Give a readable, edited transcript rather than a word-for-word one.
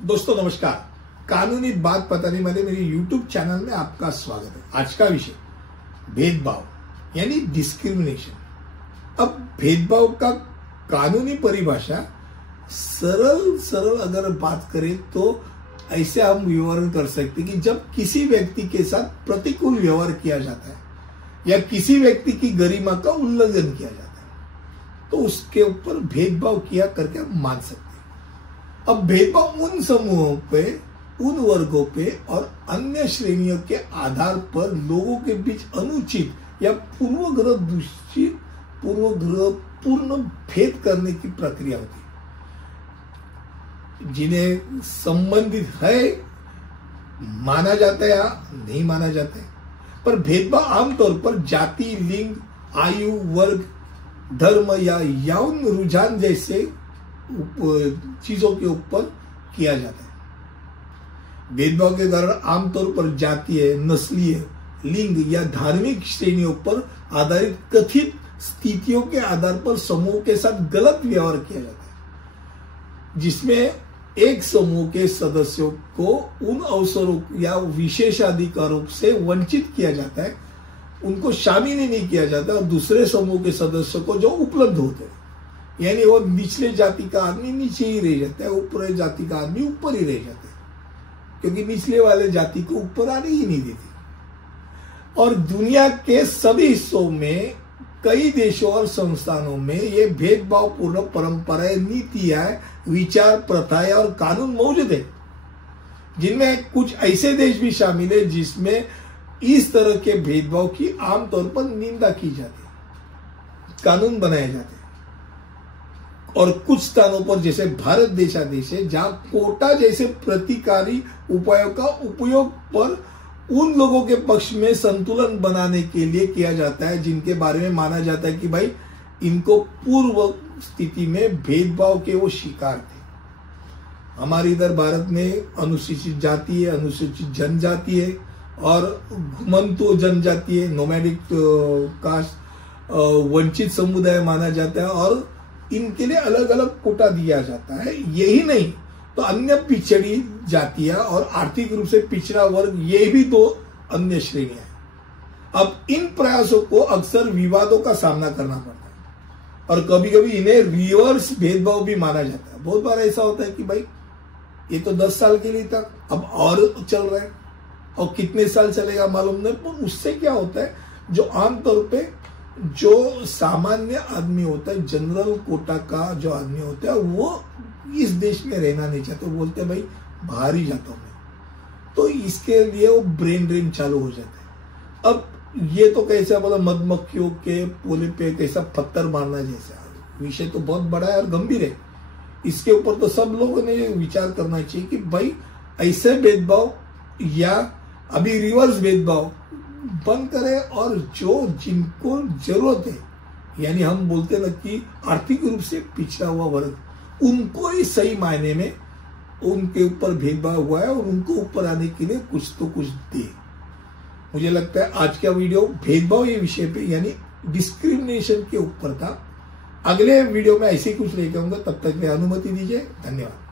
दोस्तों नमस्कार। कानूनी बात बताने वाले मेरे YouTube चैनल में आपका स्वागत है। आज का विषय भेदभाव यानी डिस्क्रिमिनेशन। अब भेदभाव का कानूनी परिभाषा सरल अगर बात करें तो ऐसे हम विवरण कर सकते कि जब किसी व्यक्ति के साथ प्रतिकूल व्यवहार किया जाता है या किसी व्यक्ति की गरिमा का उल्लंघन किया जाता है तो उसके ऊपर भेदभाव किया करके हम मान सकते हैं। अब भेदभाव उन समूहों पे, उन वर्गों पे और अन्य श्रेणियों के आधार पर लोगों के बीच अनुचित या पूर्ण भेद करने की प्रक्रिया होती है, जिन्हें संबंधित है माना जाता है या नहीं माना जाता है। पर भेदभाव आमतौर पर जाति, लिंग, आयु, वर्ग, धर्म या यौन रुझान जैसे चीजों के ऊपर किया जाता है। भेदभाव के कारण आमतौर पर जातीय, नस्लीय, लिंग या धार्मिक श्रेणियों पर आधारित कथित स्थितियों के आधार पर समूह के साथ गलत व्यवहार किया जाता है, जिसमें एक समूह के सदस्यों को उन अवसरों या विशेषाधिकारों से वंचित किया जाता है, उनको शामिल ही नहीं किया जाता और दूसरे समूह के सदस्यों को जो उपलब्ध होते हैं, यानी वो निचले जाति का आदमी नीचे ही रह जाता है, ऊपर जाति का आदमी ऊपर ही रह जाता है, क्योंकि निचले वाले जाति को ऊपर आने ही नहीं देती। और दुनिया के सभी हिस्सों में कई देशों और संस्थानों में ये भेदभावपूर्ण परंपराएं, नीतियां, विचार, प्रथाएं और कानून मौजूद है, जिनमें कुछ ऐसे देश भी शामिल है जिसमें इस तरह के भेदभाव की आमतौर पर निंदा की जाती है, कानून बनाए जाते हैं। और कुछ स्थानों पर जैसे भारत जैसा देश है जहां कोटा जैसे प्रतिकारी उपायों का उपयोग पर उन लोगों के पक्ष में संतुलन बनाने के लिए किया जाता है जिनके बारे में माना जाता है कि भाई इनको पूर्व स्थिति में भेदभाव के वो शिकार थे। हमारे इधर भारत में अनुसूचित जाति है, अनुसूचित जनजाति है और घुमंतु जनजाति है, नोमैडिक कास्ट, वंचित समुदाय माना जाता है और इनके लिए अलग अलग कोटा दिया जाता है। यही नहीं तो अन्य पिछड़ी जातियां और आर्थिक रूप से पिछड़ा वर्ग, ये भी दो अन्य श्रेणियां हैं। अब इन प्रयासों को अक्सर विवादों का सामना करना पड़ता है और कभी कभी इन्हें रिवर्स भेदभाव भी माना जाता है। बहुत बार ऐसा होता है कि भाई ये तो 10 साल के लिए था, अब और चल रहा है और कितने साल चलेगा मालूम नहीं। पर उससे क्या होता है, जो आमतौर पे जो सामान्य आदमी होता है, जनरल कोटा का जो आदमी होता है, वो इस देश में रहना नहीं चाहते, वो बोलते हैं भाई बाहर ही जाता हूं मैं, तो इसके लिए वो ब्रेन ड्रेन चालू हो जाता है। अब ये तो कैसा बोला, मधुमक्खियों के पोले पे कैसा पत्थर मारना जैसा विषय तो बहुत बड़ा है और गंभीर है। इसके ऊपर तो सब लोगों ने विचार करना चाहिए कि भाई ऐसे भेदभाव या अभी रिवर्स भेदभाव बंद करें और जो जिनको जरूरत है, यानी हम बोलते हैं ना कि आर्थिक रूप से पिछड़ा हुआ वर्ग, उनको ही सही मायने में उनके ऊपर भेदभाव हुआ है और उनको ऊपर आने के लिए कुछ तो कुछ दे। मुझे लगता है आज का वीडियो भेदभाव ये विषय पे यानी डिस्क्रिमिनेशन के ऊपर था। अगले वीडियो में ऐसे कुछ लेकर आऊंगा, तब तक मैं अनुमति दीजिए। धन्यवाद।